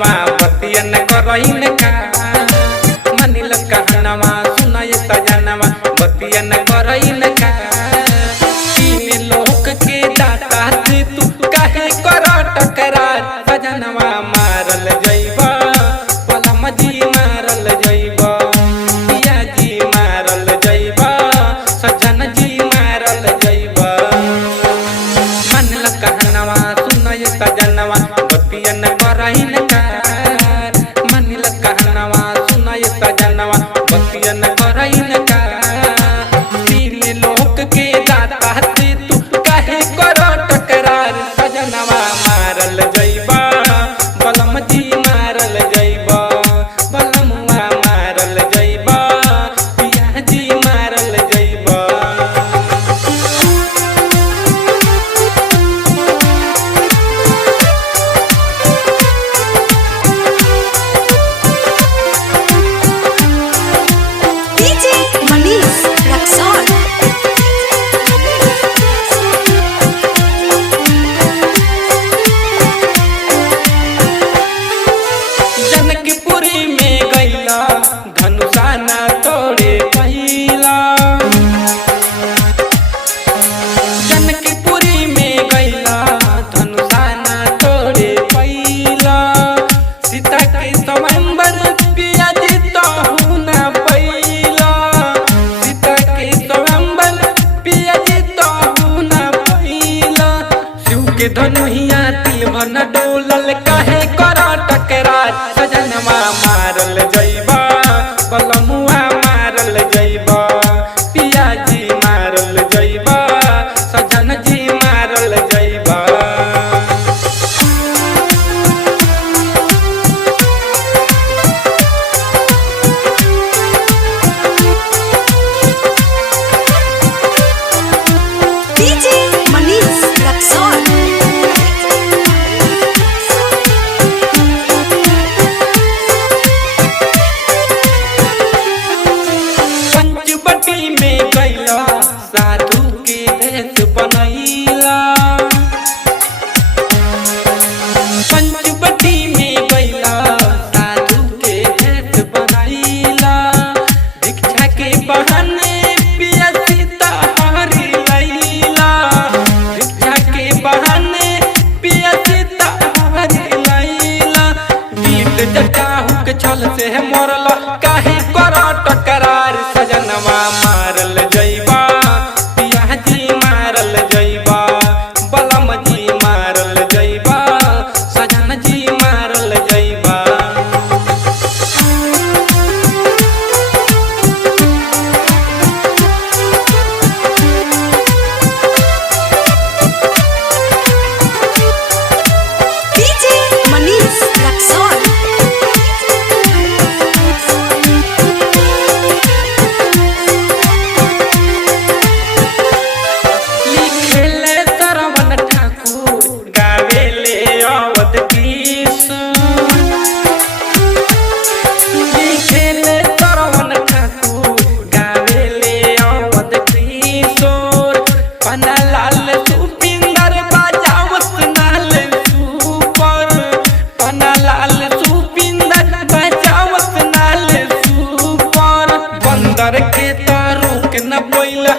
सजनवा बतियन करइन का मनिल कहनवा सुनाय सजनवा बतियन करइन का तीन लोक के दाता तू काहे कर टकरार सजनवा मारल जइबा पलम जी मारल जइबा पिया जी मारल जइबा सजन जी मारल जइबा मनिल कहनवा सुनाय सजनवा बतियन करइन का मनिल कहनवा सुनाय सजनवा बतियन करइन का तीन लोक के दाता तू काहे कर टकरार सजनवा मारल जइबा बलम जी मारल जइबा बलमुआ मारल जइबा पिया जी मारल जइबा DJ Manish Raxon. जनकपुरी में गैला धनुषा ना तोड़े पहिला जनकपुरी में गैला धनुषा ना तोड़े पहिला सीता के स्वयंवर पिया जी तो ना पहिला सीता के स्वयंवर पिया जी तो ना पहिला शिव के धनुहिया तिल भन डोलल काहे कर टकरार सजनवा मारल जइबा बलमुआ मारल जइबा पिया जी मारल जइबा सजन जी मारल जइबा DJ Manish Raxon. पंचवटी में गैला साधु के भेष बनैला पंचवटी में गैला साधु के भेष बनैला भिक्षा के बहाने पिया सीता हरि लैला भिक्षा के बहाने पिया सीता हरि लैला गीत जटाहु के छल से मरला काहे कर टकरार सजनवा मारल जइबा पिया जी मारल जइबा बलम जी मारल जइबा सजन जी मारल जइबा DJ Manish Raxon. लिखेले सरवन ठाकुर गावेले अवध किशोर लिखेले सरवन ठाकुर गावेले अवध किशोर पन्नालाल सुपिंदर बाजावत नाल सुपर पन्नालाल सुपिंदर बाजावत नाल सुपर बंदर के तारुक न बोइला